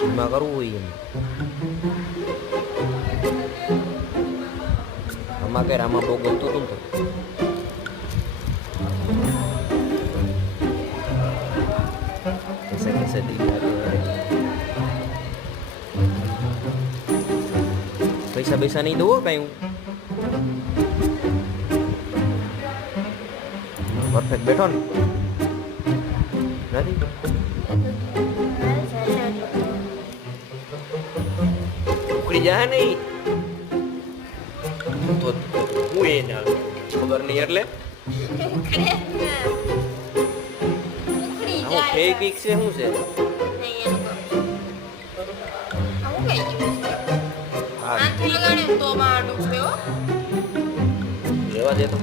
એમાં કરવું હોય એમ આમાં કે આમાં બહુ ગમતું હતું ને कैसे कैसे दिन जाते हैं पैसा पैसा नहीं दो कहीं परफेक्ट बैठो ने नहीं उकड़ी जाए नहीं तो હું એ ના ખબર નહીં એટલે હું ફેક છે શું છે રેવા દે તો